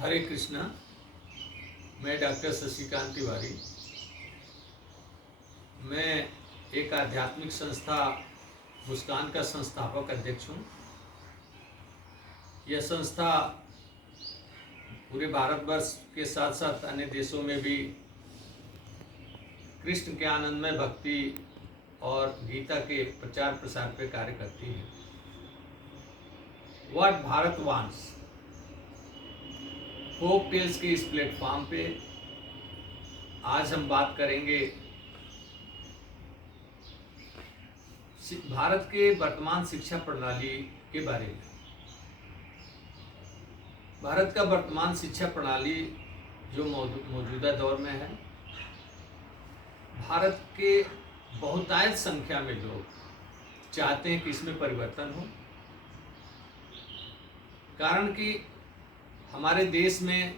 हरे कृष्णा। मैं डॉक्टर शशिकांत तिवारी। मैं एक आध्यात्मिक संस्था मुस्कान का संस्थापक अध्यक्ष हूँ। यह संस्था पूरे भारतवर्ष के साथ साथ अन्य देशों में भी कृष्ण के आनंदमय भक्ति और गीता के प्रचार प्रसार पर कार्य करती है। What Bharat wants folk tales के इस प्लेटफॉर्म पे आज हम बात करेंगे भारत के वर्तमान शिक्षा प्रणाली के बारे में। भारत का वर्तमान शिक्षा प्रणाली जो मौजूदा दौर में है, भारत के बहुतायत संख्या में लोग चाहते हैं कि इसमें परिवर्तन हो। कारण कि हमारे देश में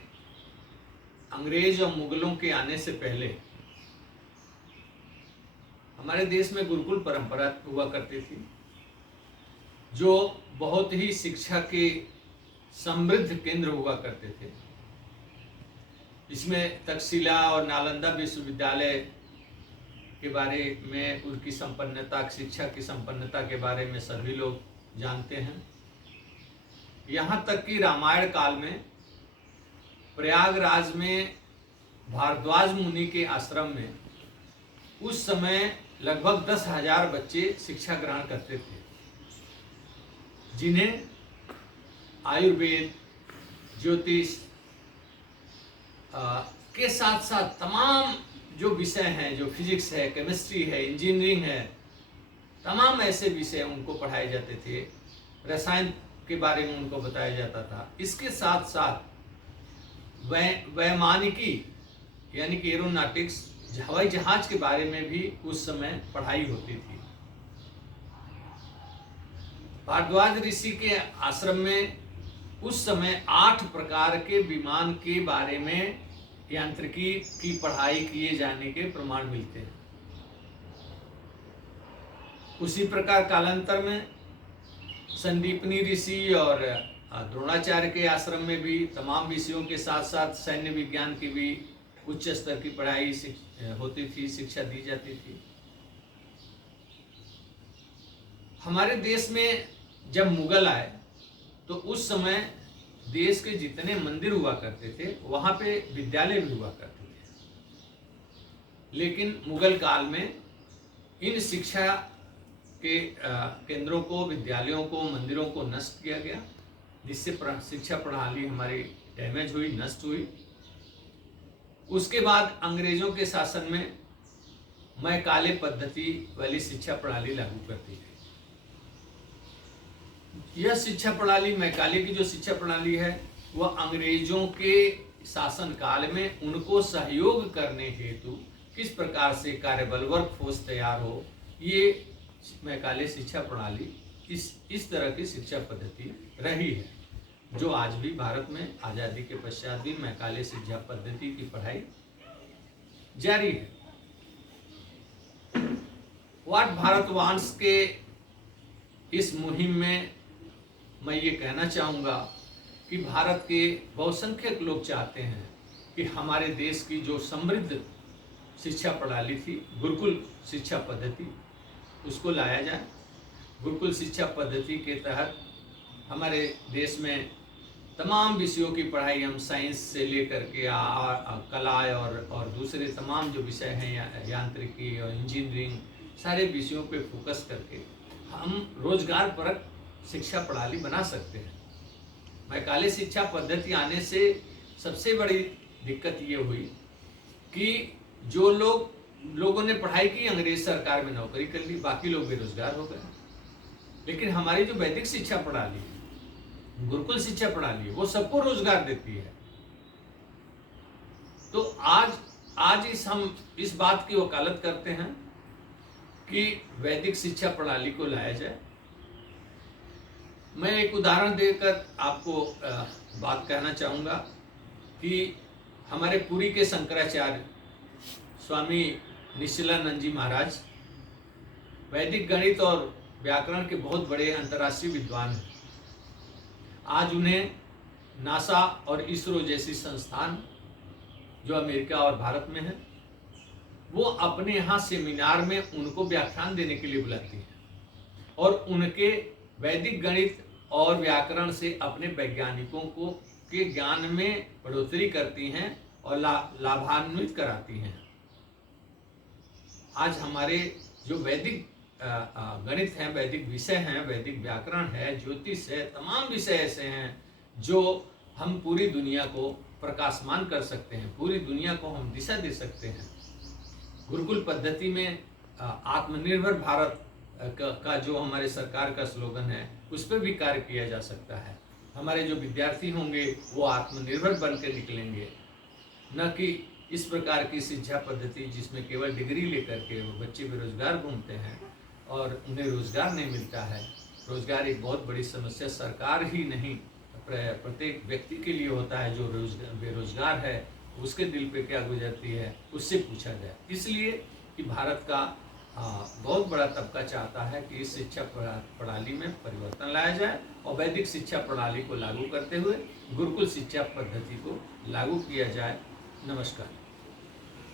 अंग्रेज और मुगलों के आने से पहले हमारे देश में गुरुकुल परंपरा हुआ करती थी, जो बहुत ही शिक्षा के समृद्ध केंद्र हुआ करते थे। इसमें तक्षशिला और नालंदा विश्वविद्यालय के बारे में, उनकी संपन्नता, शिक्षा की संपन्नता के बारे में सभी लोग जानते हैं। यहाँ तक कि रामायण काल में प्रयागराज में भारद्वाज मुनि के आश्रम में उस समय लगभग 10,000 बच्चे शिक्षा ग्रहण करते थे, जिन्हें आयुर्वेद, ज्योतिष के साथ साथ तमाम जो विषय हैं, जो फिजिक्स है, केमिस्ट्री है, इंजीनियरिंग है, तमाम ऐसे विषय उनको पढ़ाए जाते थे। रसायन के बारे में उनको बताया जाता था। इसके साथ साथ वैमानिकी यानी कि एरोनॉटिक्स, हवाई जहाज के बारे में भी उस समय पढ़ाई होती थी। भारद्वाज ऋषि के आश्रम में उस समय 8 प्रकार के विमान के बारे में यांत्रिकी की पढ़ाई किए जाने के प्रमाण मिलते हैं। उसी प्रकार कालांतर में संदीपनी ऋषि और द्रोणाचार्य के आश्रम में भी तमाम विषयों के साथ साथ सैन्य विज्ञान की भी उच्च स्तर की पढ़ाई होती थी, शिक्षा दी जाती थी। हमारे देश में जब मुगल आए तो उस समय देश के जितने मंदिर हुआ करते थे वहां पे विद्यालय भी हुआ करते थे। लेकिन मुगल काल में इन शिक्षा के केंद्रों को, विद्यालयों को, मंदिरों को नष्ट किया गया, जिससे शिक्षा प्रणाली हमारी डैमेज हुई, नष्ट हुई। उसके बाद अंग्रेजों के शासन में मैकाले पद्धति वाली शिक्षा प्रणाली लागू करती है। यह शिक्षा प्रणाली, मैकाले की जो शिक्षा प्रणाली है, वह अंग्रेजों के शासन काल में उनको सहयोग करने हेतु किस प्रकार से कार्यबल, वर्क फोर्स तैयार हो, ये मैकाले शिक्षा प्रणाली इस तरह की शिक्षा पद्धति रही है, जो आज भी भारत में आज़ादी के पश्चात भी मैकाले शिक्षा पद्धति की पढ़ाई जारी है। व्हाट भारत वांट्स के इस मुहिम में मैं ये कहना चाहूँगा कि भारत के बहुसंख्यक लोग चाहते हैं कि हमारे देश की जो समृद्ध शिक्षा प्रणाली थी, गुरुकुल शिक्षा पद्धति, उसको लाया जाए। गुरुकुल शिक्षा पद्धति के तहत हमारे देश में तमाम विषयों की पढ़ाई, हम साइंस से लेकर के कला और दूसरे तमाम जो विषय हैं, यांत्रिकी और इंजीनियरिंग, सारे विषयों पे फोकस करके हम रोजगार परक शिक्षा प्रणाली बना सकते हैं। मैकाले शिक्षा पद्धति आने से सबसे बड़ी दिक्कत ये हुई कि जो लोगों ने पढ़ाई की, अंग्रेज सरकार में नौकरी कर ली, बाकी लोग बेरोजगार हो गए। लेकिन हमारी जो वैदिक शिक्षा प्रणाली है, गुरुकुल शिक्षा प्रणाली है, वो सबको रोजगार देती है। तो आज हम इस बात की वकालत करते हैं कि वैदिक शिक्षा प्रणाली को लाया जाए। मैं एक उदाहरण देकर आपको बात कहना चाहूँगा कि हमारे पुरी के शंकराचार्य स्वामी निश्चलानंद जी महाराज वैदिक गणित और व्याकरण के बहुत बड़े अंतर्राष्ट्रीय विद्वान हैं। आज उन्हें नासा और इसरो जैसी संस्थान जो अमेरिका और भारत में है, वो अपने यहाँ सेमिनार में उनको व्याख्यान देने के लिए बुलाती हैं और उनके वैदिक गणित और व्याकरण से अपने वैज्ञानिकों को के ज्ञान में बढ़ोतरी करती हैं और लाभान्वित कराती हैं। आज हमारे जो वैदिक गणित हैं, वैदिक विषय हैं, वैदिक व्याकरण है, ज्योतिष है, तमाम विषय ऐसे हैं जो हम पूरी दुनिया को प्रकाशमान कर सकते हैं, पूरी दुनिया को हम दिशा दे सकते हैं। गुरुकुल पद्धति में आत्मनिर्भर भारत का जो हमारे सरकार का स्लोगन है, उस पर भी कार्य किया जा सकता है। हमारे जो विद्यार्थी होंगे वो आत्मनिर्भर बन के निकलेंगे, न कि इस प्रकार की शिक्षा पद्धति जिसमें केवल डिग्री लेकर के वो बच्चे बेरोजगार घूमते हैं और उन्हें रोजगार नहीं मिलता है। रोजगार एक बहुत बड़ी समस्या सरकार ही नहीं, प्रत्येक व्यक्ति के लिए होता है। जो बेरोजगार है उसके दिल पे क्या गुजरती है, उससे पूछा जाए। इसलिए कि भारत का बहुत बड़ा तबका चाहता है कि इस शिक्षा प्रणाली में परिवर्तन लाया जाए और वैदिक शिक्षा प्रणाली को लागू करते हुए गुरुकुल शिक्षा पद्धति को लागू किया जाए। नमस्कार।